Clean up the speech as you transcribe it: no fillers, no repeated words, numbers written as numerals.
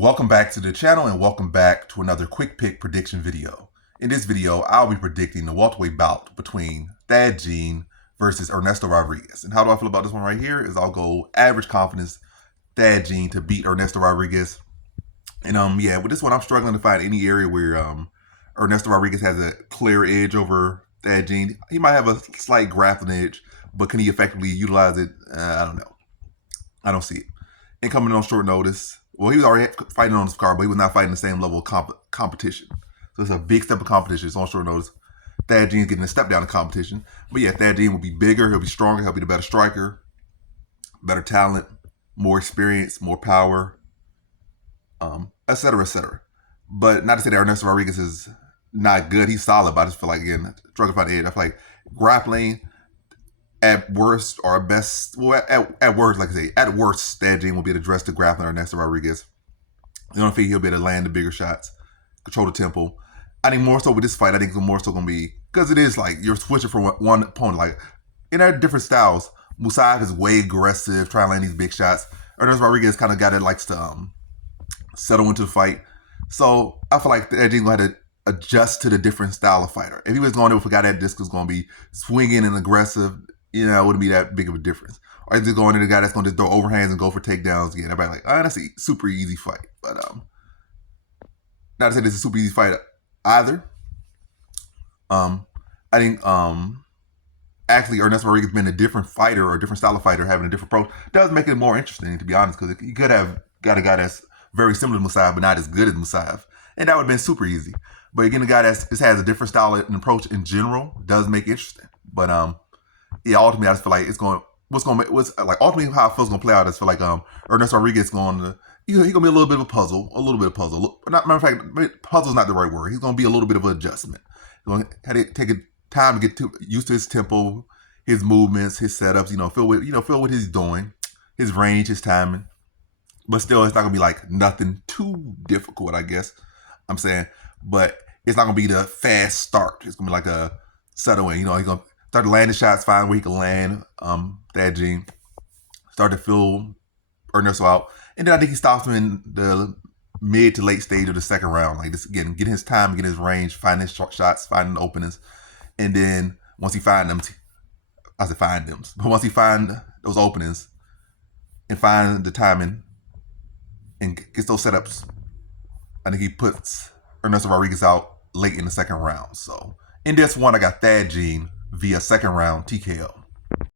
Welcome back to the channel and welcome back to another quick pick prediction video. In this video, I'll be predicting the welterweight bout between Thad Gene versus Ernesto Rodriguez. And how do I feel about this one right here is I'll go average confidence Thad Gene to beat Ernesto Rodriguez. And yeah, with this one, I'm struggling to find any area where Ernesto Rodriguez has a clear edge over Thad Gene. He might have a slight grappling edge, but can he effectively utilize it? I don't know. I don't see it. And coming on short notice, well, he was already fighting on his card, but he was not fighting the same level of competition. So it's a big step of competition. It's on short notice. Thad Gene's getting a step down in competition. But yeah, Thad Gene will be bigger. He'll be stronger. He'll be the better striker, better talent, more experience, more power, et cetera, et cetera. But not to say that Ernesto Rodriguez is not good. He's solid, but I just feel like, again, struggling to find the edge. I feel like grappling, at worst or best, well, at worst, like I say, at worst, Thad Gene will be able to address the grappling Ernesto Rodriguez. You don't think he'll be able to land the bigger shots, control the tempo. I think more so with this fight, I think it's more so going to be, because it is like you're switching from one opponent. Like, in our different styles, Musayev is way aggressive, trying to land these big shots. Ernesto Rodriguez kind of guy that likes to settle into the fight. So I feel like Thad Gene going to have to adjust to the different style of fighter. If he was going to, if a guy that disc was going to be swinging and aggressive, it wouldn't be that big of a difference. Or he's just going to the guy that's going to just throw overhands and go for takedowns again. Everybody like, that's a super easy fight. But not to say this is a super easy fight either. I think actually Ernesto Rodriguez being a different fighter or a different style of fighter, having a different approach, does make it more interesting, to be honest, because you could have got a guy that's very similar to Musayev, but not as good as Musayev. And that would have been super easy. But again, a guy that just has a different style and approach in general does make it interesting. But yeah, ultimately, I just feel like ultimately how I feel is going to play out. I just feel like Ernesto Rodriguez is going to, he's going to be a little bit of a puzzle. Matter of fact, puzzle is not the right word. He's going to be a little bit of an adjustment. He's going to have to take time to get used to his tempo, his movements, his setups. Feel what he's doing, his range, his timing. But still, it's not going to be like nothing too difficult, I guess I'm saying. But it's not going to be the fast start. It's going to be like a settle in. He's going to start to land the shots, find where he can land Thad Gene. Start to fill Ernesto out. And then I think he stops him in the mid to late stage of the second round. Like this, again, getting his time, getting his range, finding his shots, finding the openings. And then once he finds them, but once he finds those openings and finds the timing and gets those setups, I think he puts Ernesto Rodriguez out late in the second round. So in this one, I got Thad Gene via second round TKO.